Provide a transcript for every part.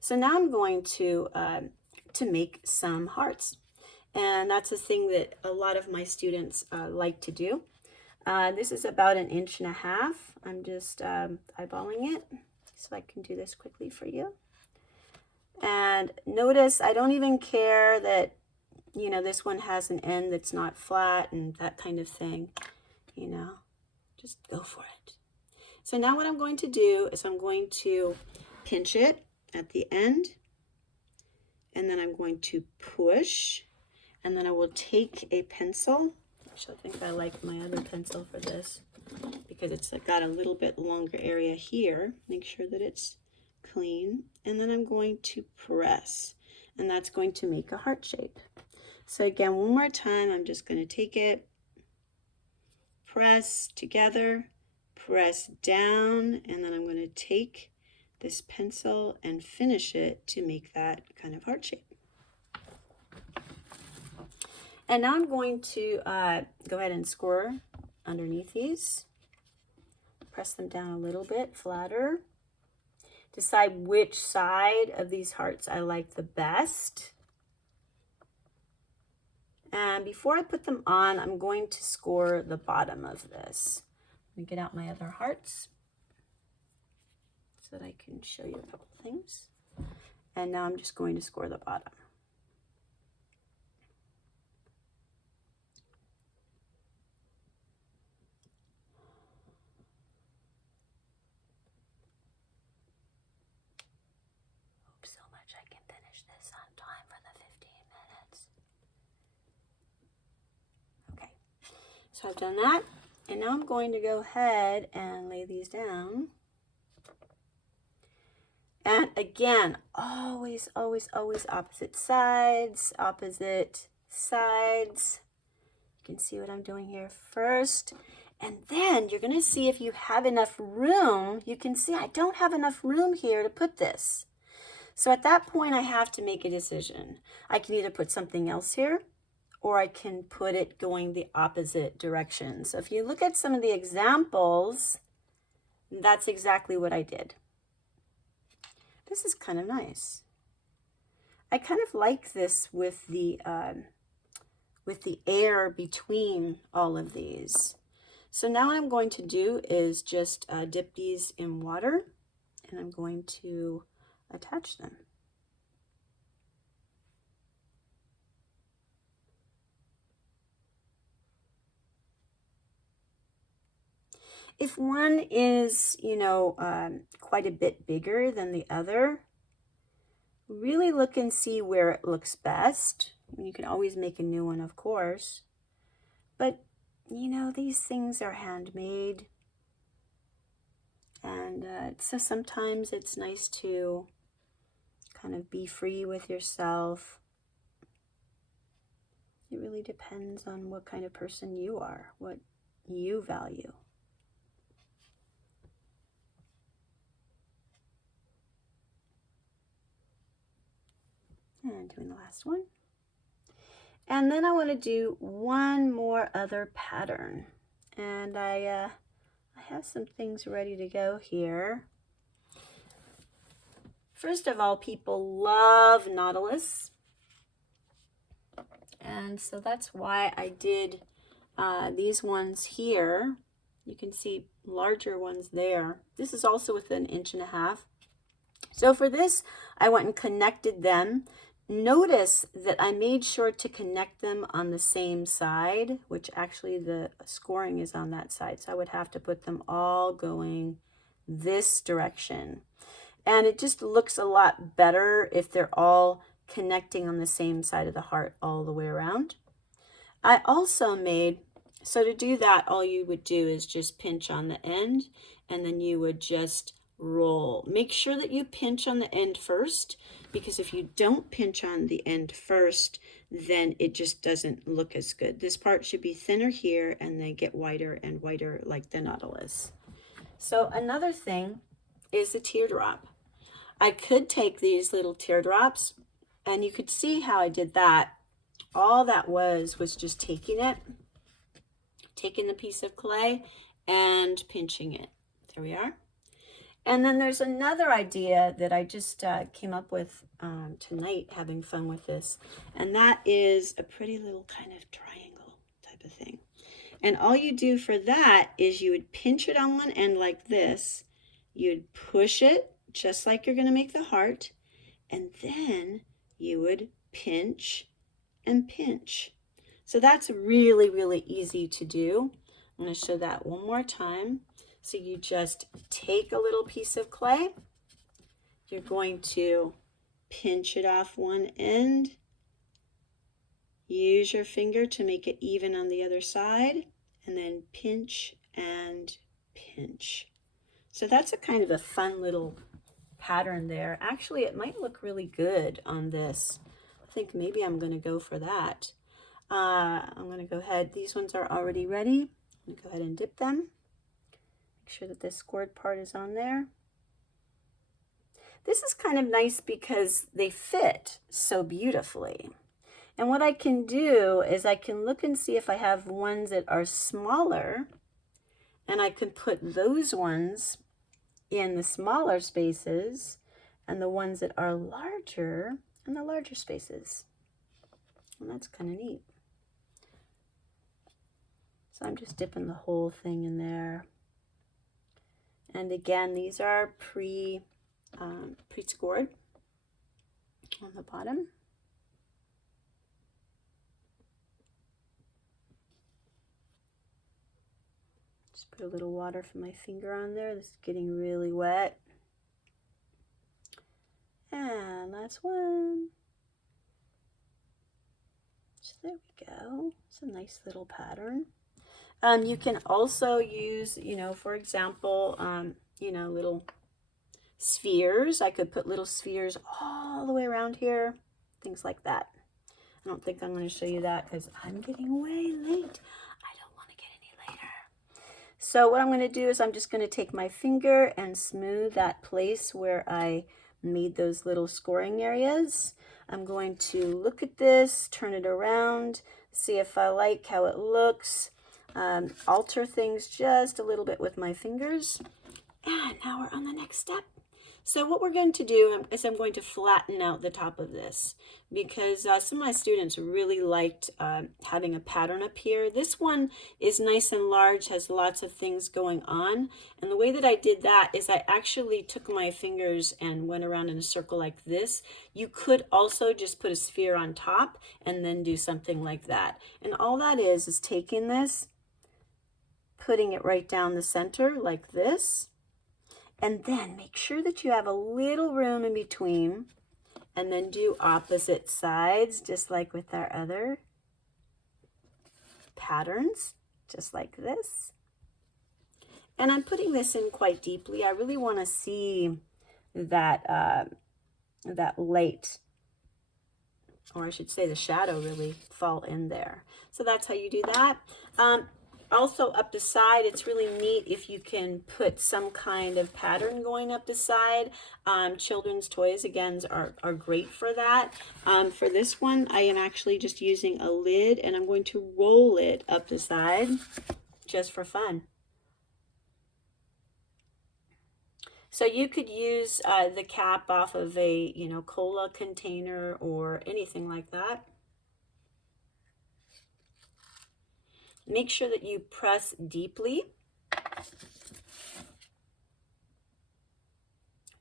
So now I'm going to make some hearts. And that's a thing that a lot of my students like to do. This is about 1.5 inches. I'm just eyeballing it so I can do this quickly for you. And notice I don't even care that, you know, this one has an end that's not flat and that kind of thing, you know, just go for it. So now what I'm going to do is I'm going to pinch it at the end, and then I'm going to push, and then I will take a pencil. Actually, I think I like my other pencil for this because it's got a little bit longer area here. Make sure that it's clean, and then I'm going to press, and that's going to make a heart shape. So again, one more time, I'm just going to take it, press together, press down, and then I'm going to take this pencil and finish it to make that kind of heart shape. And now I'm going to go ahead and score underneath these. Press them down a little bit flatter. Decide which side of these hearts I like the best. And before I put them on, I'm going to score the bottom of this. Let me get out my other hearts so that I can show you a couple things. And now I'm just going to score the bottom. Hope so much I can finish this on time for the 15 minutes. Okay, so I've done that. And now I'm going to go ahead and lay these down. And again, always, always, always opposite sides, opposite sides. You can see what I'm doing here first. And then you're going to see if you have enough room. You can see I don't have enough room here to put this. So at that point, I have to make a decision. I can either put something else here, or I can put it going the opposite direction. So if you look at some of the examples, that's exactly what I did. This is kind of nice. I kind of like this with the air between all of these. So now what I'm going to do is just dip these in water, and I'm going to attach them. If one is, you know, quite a bit bigger than the other, really look and see where it looks best. You can always make a new one, of course. But, you know, these things are handmade. And so sometimes it's nice to kind of be free with yourself. It really depends on what kind of person you are, what you value. And doing the last one. And then I want to do one more other pattern. And I have some things ready to go here. First of all, people love nautilus. And so that's why I did these ones here. You can see larger ones there. This is also with 1.5 inches. So for this, I went and connected them. Notice that I made sure to connect them on the same side, which actually the scoring is on that side. So I would have to put them all going this direction. And it just looks a lot better if they're all connecting on the same side of the heart all the way around. I also made, so to do that, all you would do is just pinch on the end, and then you would just roll. Make sure that you pinch on the end first, because if you don't pinch on the end first, then it just doesn't look as good. This part should be thinner here and then get wider and wider like the nautilus. So another thing is the teardrop. I could take these little teardrops, and you could see how I did that. All that was just taking the piece of clay and pinching it. There we are. And then there's another idea that I just came up with tonight, having fun with this. And that is a pretty little kind of triangle type of thing. And all you do for that is you would pinch it on one end like this. You'd push it just like you're going to make the heart. And then you would pinch and pinch. So that's really, really easy to do. I'm going to show that one more time. So you just take a little piece of clay. You're going to pinch it off one end. Use your finger to make it even on the other side, and then pinch and pinch. So that's a kind of a fun little pattern there. Actually, it might look really good on this. I think maybe I'm going to go for that. I'm going to go ahead. These ones are already ready. I'm going to go ahead and dip them. Make sure that this scored part is on there. This is kind of nice because they fit so beautifully. And what I can do is I can look and see if I have ones that are smaller, and I can put those ones in the smaller spaces and the ones that are larger in the larger spaces. And that's kind of neat. So I'm just dipping the whole thing in there. And again, these are pre-scored on the bottom. Just put a little water from my finger on there. This is getting really wet. And last one. So there we go. It's a nice little pattern. You can also use, for example, little spheres. I could put little spheres all the way around here, things like that. I don't think I'm going to show you that because I'm getting way late. I don't want to get any later. So what I'm going to do is I'm just going to take my finger and smooth that place where I made those little scoring areas. I'm going to look at this, turn it around, see if I like how it looks, alter things just a little bit with my fingers. And now we're on the next step. So what we're going to do is I'm going to flatten out the top of this because some of my students really liked having a pattern up here. This one is nice and large, has lots of things going on. And the way that I did that is I actually took my fingers and went around in a circle like this. You could also just put a sphere on top and then do something like that. And all that is taking this, putting it right down the center like this. And then make sure that you have a little room in between, and then do opposite sides, just like with our other patterns, just like this. And I'm putting this in quite deeply. I really want to see that, that light, or I should say the shadow, really fall in there. So that's how you do that. Also up the side, it's really neat if you can put some kind of pattern going up the side. Children's toys, again, are great for that. For this one, I am actually just using a lid, and I'm going to roll it up the side just for fun. So you could use the cap off of a, cola container or anything like that. Make sure that you press deeply. I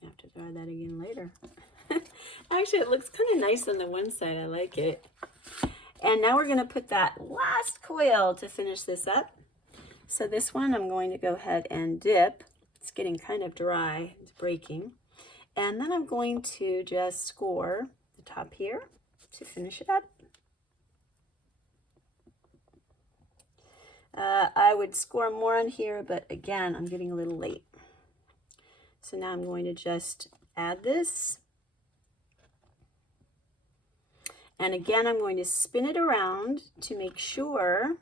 have to try that again later. Actually, it looks kind of nice on the one side. I like it. And now we're going to put that last coil to finish this up. So this one I'm going to go ahead and dip. It's getting kind of dry. It's breaking. And then I'm going to just score the top here to finish it up. I would score more on here, but again, I'm getting a little late. So now I'm going to just add this. And again, I'm going to spin it around to make sure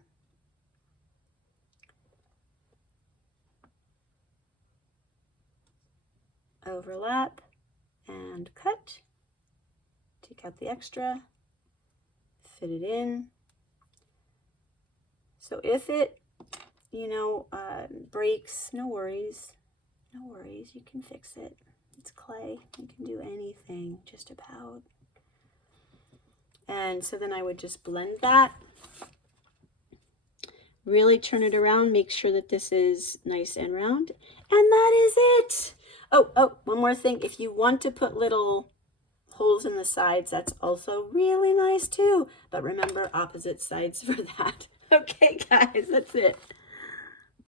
overlap and cut. Take out the extra, fit it in. So if it, breaks, no worries. No worries, you can fix it. It's clay. You can do anything, just about. And so then I would just blend that. Really turn it around. Make sure that this is nice and round. And that is it. Oh, one more thing. If you want to put little holes in the sides, that's also really nice too. But remember, opposite sides for that. Okay, guys, that's it.